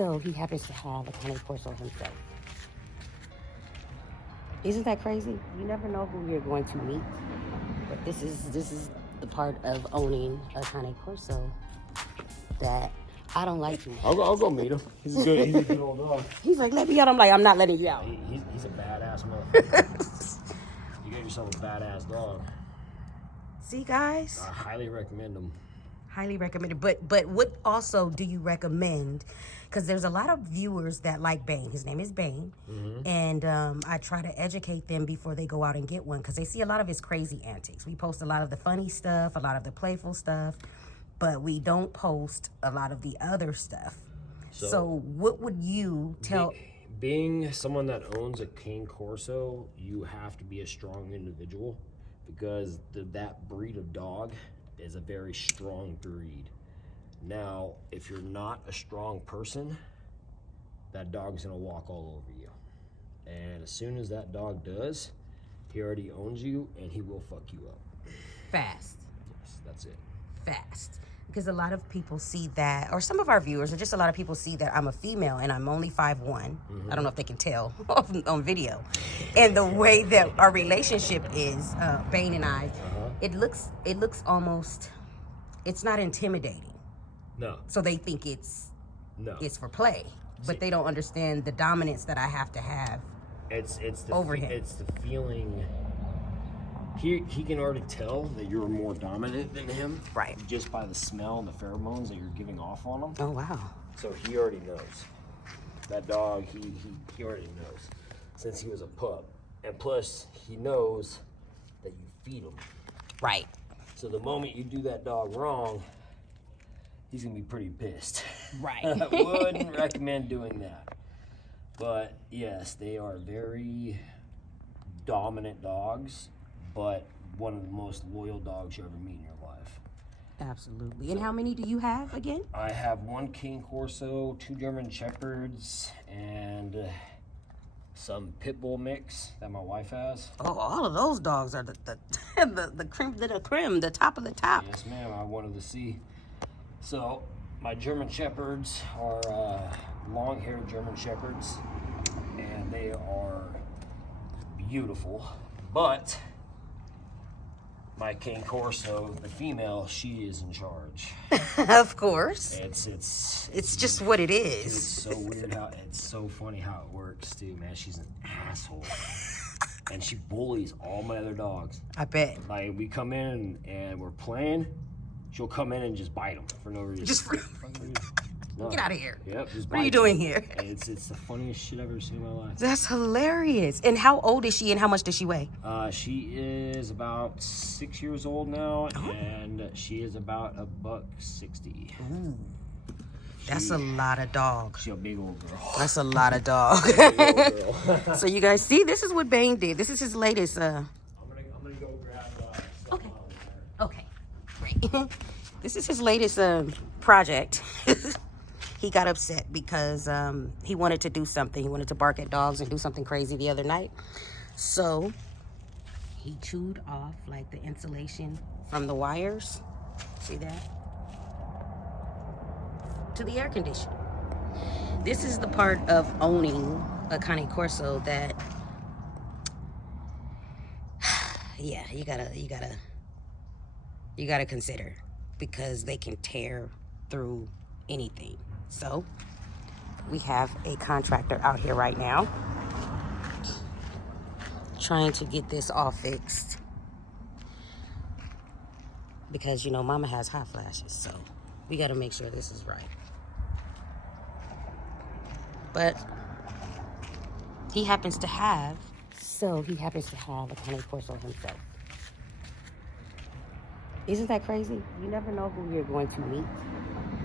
So he happens to have a cane corso himself. Isn't that crazy? You never know who you're going to meet. But this is the part of owning a cane corso that I don't like too much. I'll go meet him. He's a good old dog. He's like, let me out. I'm like, I'm not letting you out. He's a badass motherfucker. You get yourself a badass dog. See, guys? I highly recommend him. Highly recommended. But what also do you recommend? Because there's a lot of viewers that like Bane. His name is Bane. Mm-hmm. And I try to educate them before they go out and get one because they see a lot of his crazy antics. We post a lot of the funny stuff, a lot of the playful stuff, but we don't post a lot of the other stuff. So what would you tell... Being someone that owns a cane corso, you have to be a strong individual because that breed of dog is a very strong breed. Now, if you're not a strong person, that dog's gonna walk all over you. And as soon as that dog does, he already owns you and he will fuck you up. Fast. Yes, that's it. Fast. Because a lot of people see that, or some of our viewers, or just a lot of people see that I'm a female and I'm only 5'1". Mm-hmm. I don't know if they can tell on video. And the way that our relationship is, Bane and I, it looks almost, it's not intimidating. No. So they think it's for play, but they don't understand the dominance that I have to have over him. It's the feeling. He can already tell that you're more dominant than him, right? Just by the smell and the pheromones that you're giving off on him. Oh wow! So he already knows. That dog, he already knows since he was a pup, and plus he knows that you feed him. Right. So the moment you do that dog wrong, he's gonna be pretty pissed. Right. I wouldn't recommend doing that. But yes, they are very dominant dogs, but one of the most loyal dogs you ever meet in your life. Absolutely. And how many do you have again? I have 1 cane corso, 2 German shepherds, and some pit bull mix that my wife has. Oh, all of those dogs are the creme de la creme, the top of the top. Yes, ma'am. I wanted to see. So my German shepherds are long-haired German shepherds, and they are beautiful. But my cane corso, the female, she is in charge. Of course. It's just what it is. It's so weird it's so funny how it works too, man. She's an asshole. And she bullies all my other dogs. I bet. Like we come in and we're playing, she'll come in and just bite them for no reason. Just for no. Get out of here. Yep. Just what are you doing here? It's the funniest shit I've ever seen in my life. That's hilarious. And how old is she and how much does she weigh? She is about 6 years old now, and she is about $160. Ooh. That's a lot of dog. She's a big old girl. That's a lot of dog. So you guys see, this is what Bane did. This is his latest. I'm gonna go grab. Okay. Great. This is his latest project. He got upset because he wanted to do something. He wanted to bark at dogs and do something crazy the other night. So he chewed off like the insulation from the wires. See that? To the air conditioner. This is the part of owning a cane corso that, yeah, you gotta consider, because they can tear through anything. So we have a contractor out here right now trying to get this all fixed, because you know mama has hot flashes, so we got to make sure this is right. But he happens to have a cane corso himself. Isn't that crazy? You never know who you're going to meet.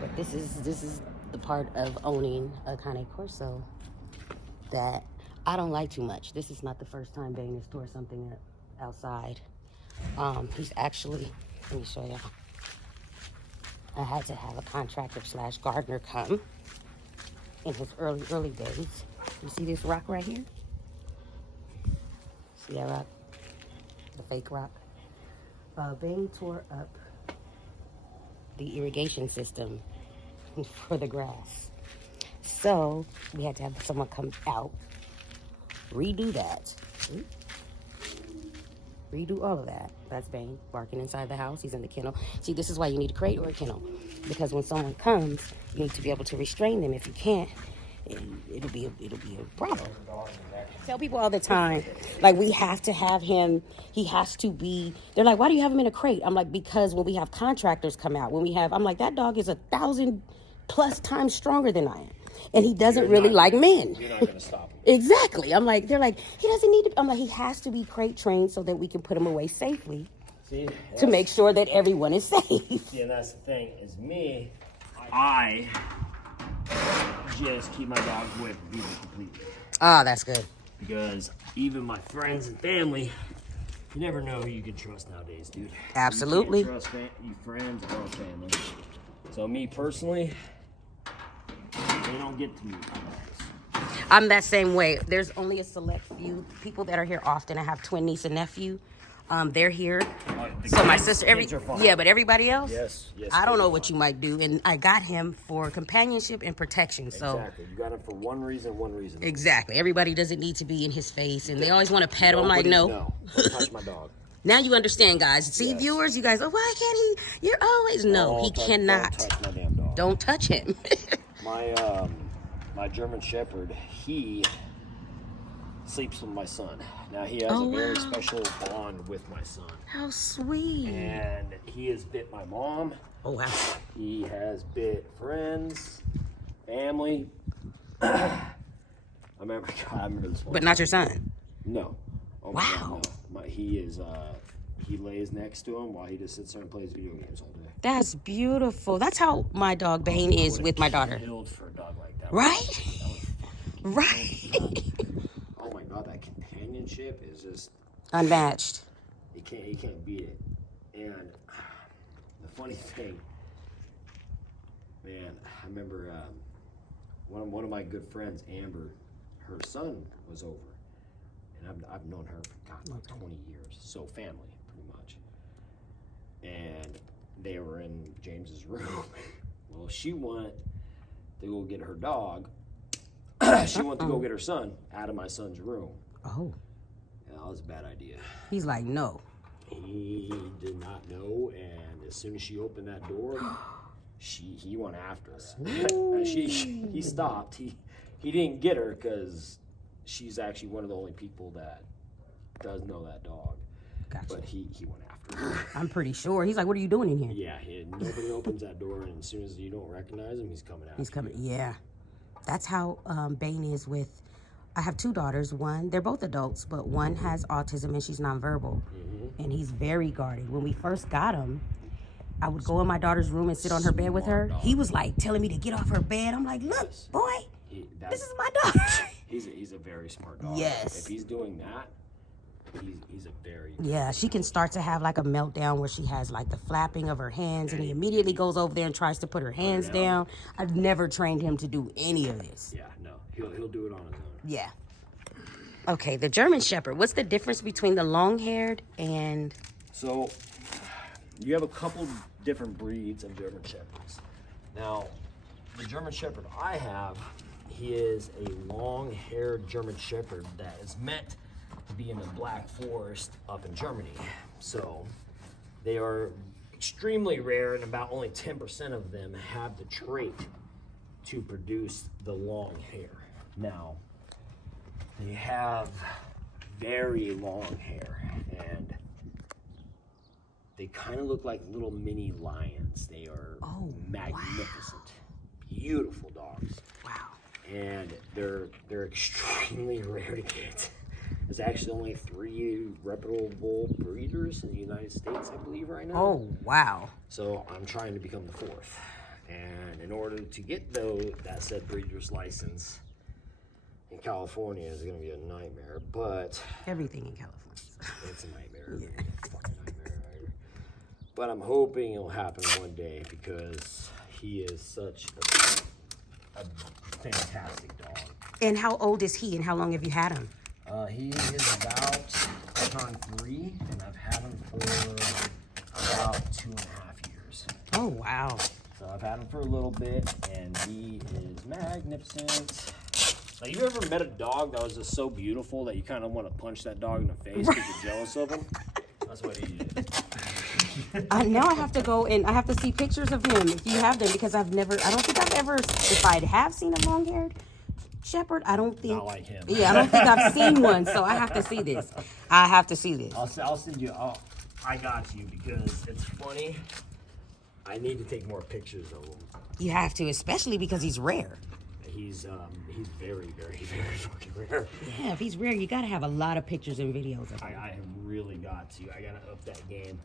But this is the part of owning a cane corso that I don't like too much. This is not the first time Bane has tore something up outside. He's actually, let me show y'all. I had to have a contractor / gardener come in his early days. You see this rock right here? See that rock? The fake rock? Bane tore up the irrigation system for the grass. So we had to have someone come out, redo that. Redo all of that. That's Bane barking inside the house. He's in the kennel. See, this is why you need a crate or a kennel. Because when someone comes, you need to be able to restrain them. If you can't, it'll be a problem. Tell people all the time, like, we have to have him. He has to be. They're like, why do you have him in a crate? I'm like, because when we have contractors come out, I'm like, that dog is 1,000+ times stronger than I am. And he doesn't really like men. You're not going to stop him. Exactly. I'm like, they're like, he doesn't need to. I'm like, he has to be crate trained so that we can put him away safely. See, to make sure that everyone is safe. See, and that's the thing, is me, I just keep my dogs away from people completely. Ah, that's good. Because even my friends and family, you never know who you can trust nowadays, dude. Absolutely. You can't trust your friends or family. So me personally, they don't get to me. I'm that same way. There's only a select few people that are here often. I have twin niece and nephew. They're here. So my sister, but everybody else, yes, I don't know what you might do. And I got him for companionship and protection. So exactly, you got him for one reason. Exactly. Everybody doesn't need to be in his face, and they always want to pet him. I'm like, no. Don't touch my dog. Now you understand, guys. See, yes. Viewers, you guys, why can't he? You're always he cannot. Don't touch my damn dog. Don't touch him. My German Shepherd, he sleeps with my son. Now he has a very special bond with my son. How sweet. And he has bit my mom. Oh, wow. He has bit friends, family. I remember this one. But not your son? No. Oh, wow. God, no. He lays next to him while he just sits there and plays video games all day. That's beautiful. That's how my dog Bane is with my daughter. Killed for a dog like that. Right? Right. Oh my God, that companionship is just unmatched. You can't beat it. And the funny thing, man, I remember one of my good friends, Amber, her son was over, and I've known her for like 20 years, so family pretty much. And they were in James's room. Well, she went to go get her dog. She went to go get her son out of my son's room. Oh. And that was a bad idea. He's like, no. He did not know, and as soon as she opened that door, he went after us. He stopped. He didn't get her because she's actually one of the only people that does know that dog. Gotcha. But he went after her. I'm pretty sure. He's like, what are you doing in here? Yeah, nobody opens that door, and as soon as you don't recognize him, he's coming after you. He's coming, yeah. That's how Bane is with, I have two daughters. One, they're both adults, but one has autism and she's nonverbal. Mm-hmm. And he's very guarded. When we first got him, I would go in my daughter's room and sit on her bed with her. He was like telling me to get off her bed. I'm like, look, boy, this is my daughter. He's a very smart dog. Yes. If he's doing that, he's a very... Yeah, she can start to have like a meltdown where she has like the flapping of her hands, and he immediately goes over there and tries to put her hands down. I've never trained him to do any of this. Yeah, no, he'll do it on his own. Yeah. Okay, the German Shepherd. What's the difference between the long-haired and... So, you have a couple different breeds of German Shepherds. Now, the German Shepherd I have, he is a long-haired German Shepherd that is meant to be in the Black Forest up in Germany. So, they are extremely rare, and about only 10% of them have the trait to produce the long hair. Now, they have very long hair, and they kind of look like little mini lions. They are magnificent, beautiful dogs. Wow. And they're extremely rare to get. There's actually only 3 reputable breeders in the United States, I believe, right now. Oh, wow. So I'm trying to become the 4th. And in order to get that said breeder's license in California is going to be a nightmare, but... Everything in California. It's a nightmare. Yeah. Fucking nightmare right here. But I'm hoping it'll happen one day because he is such a fantastic dog. And how old is he, and how long have you had him? He is about turned 3, and I've had him for about 2.5 years. Oh, wow. So I've had him for a little bit, and he is magnificent. Like, you ever met a dog that was just so beautiful that you kind of want to punch that dog in the face because you're jealous of him? That's what he is. Now I have to go and I have to see pictures of him if you have them, because I don't think I've ever, if I have seen a long-haired shepherd, I don't think. Not like him. Yeah, I don't think I've seen one, so I have to see this. I have to see this. I'll send you, I got you, because it's funny. I need to take more pictures of him. You have to, especially because he's rare. He's very, very, very fucking rare. Yeah, if he's rare, you got to have a lot of pictures and videos of him. I have really got to. I got to up that game.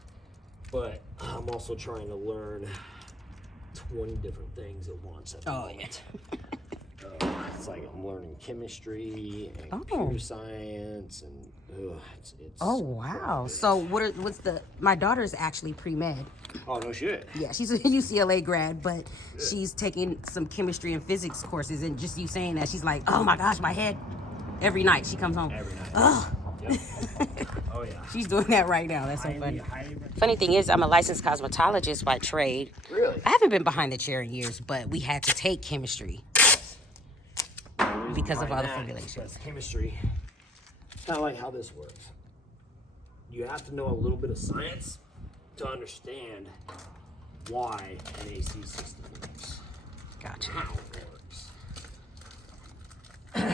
But I'm also trying to learn 20 different things at once at the moment. Yeah. It's like I'm learning chemistry and computer science, and it's oh wow! So what's my daughter's actually pre-med. Oh no shit. Yeah, she's a UCLA grad, but she's taking some chemistry and physics courses, and just you saying that, she's like, oh my gosh, my head. Every night she comes home. Every night. Ugh. Yep. Oh yeah. She's doing that right now. That's so funny. Funny thing is, I'm a licensed cosmetologist by trade. Really? I haven't been behind the chair in years, but we had to take chemistry because of all the formulations. Chemistry. It's kind of like how this works. You have to know a little bit of science to understand why an AC system works. Gotcha. How it works.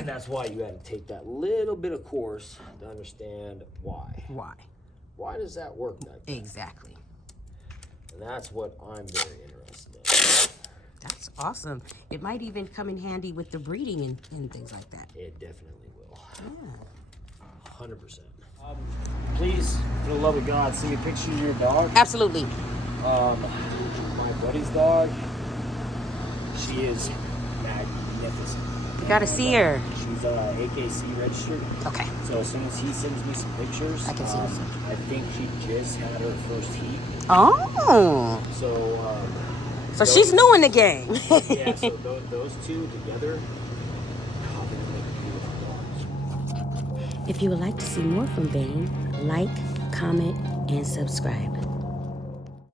That's why you had to take that little bit of course to understand why. Why does that work like that? Exactly. And that's what I'm very interested in. That's awesome. It might even come in handy with the breeding and things like that. It definitely will. Yeah. 100%. Please, for the love of God, send me a picture of your dog. Absolutely. My buddy's dog, she is magnificent. You gotta see her. She's AKC registered. Okay. So as soon as he sends me some pictures, I can see this. I think she just had her first heat. Oh. So she's new in the game. Yeah, so those two together, they're gonna make beautiful dogs. If you would like to see more from Bane, like, comment, and subscribe.